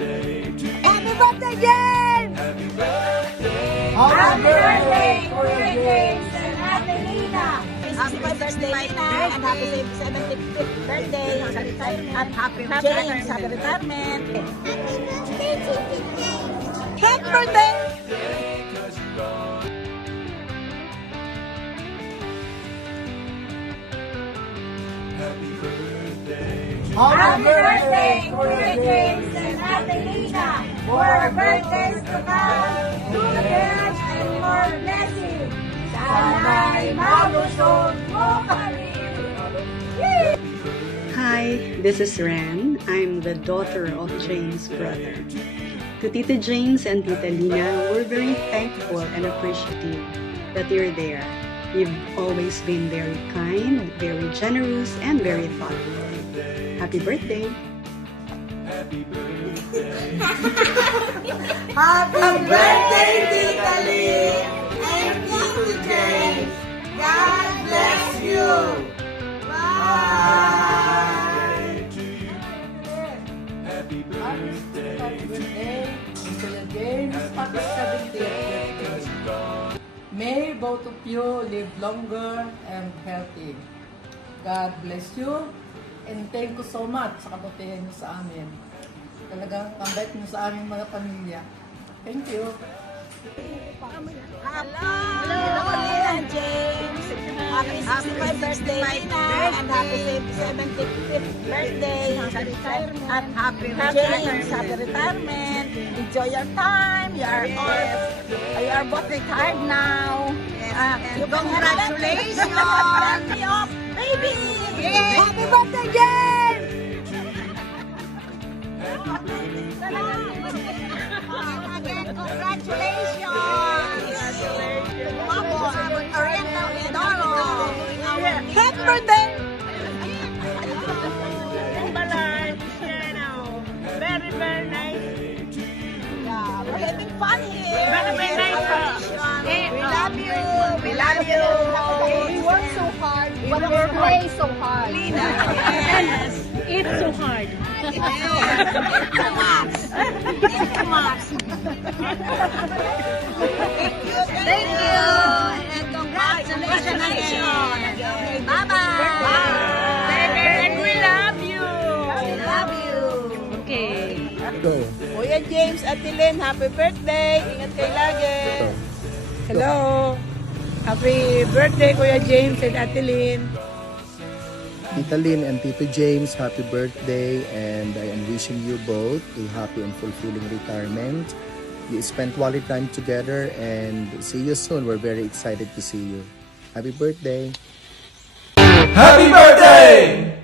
Happy birthday, James! Happy birthday, Kuya James and Ate Nina! Happy birthday, Nina, and happy 75th birthday sa retirement. At happy James, happy retirement. Happy birthday! Happy birthday, Kuya James and Ate Nina! More birthdays to come! Good health and more blessings! Sana'y mabusog mo kami! Hi, this is Ren. I'm the daughter of James' brother. To Tita James and Tita Lina, we're very thankful and appreciative that you're there. You've always been very kind, very generous, and very thoughtful. Happy birthday! Happy birthday, Tita Lee and Tito James! God bless you! Bye! Happy birthday, Kuya James. Happy 70th birthday. May both of you live longer and healthy. God bless you. And thank you so much sa kabutihan niyo sa amin. Talagang ang bait niyo sa aming mga pamilya. Thank you. Hello, Nina and James. Happy 65th birthday, Nina, and happy 75th birthday sa retirement. At happy James, happy retirement. Enjoy your time. You are both retired now. Congratulations! Baby! Happy birthday, James! Again, congratulations! Oriental Mindoro! Happy birthday! Very, very nice. Yeah, we're having fun here. Very, very nice. We love you. We love you. We work so hard. But we play so hard. Yes. It's so hard. It's too much. It's too much. Thank you. And congratulations. Bye-bye. And we love you. We love you. Okay. Go. Kuya James at Lynn, happy birthday. Ingat kayo lagi. Hello. Happy birthday, Kuya James and Ate Lynn. Tita Lynn and Tito James, happy birthday, and I am wishing you both a happy and fulfilling retirement. You spent quality time together, and see you soon. We're very excited to see you. Happy birthday! Happy birthday!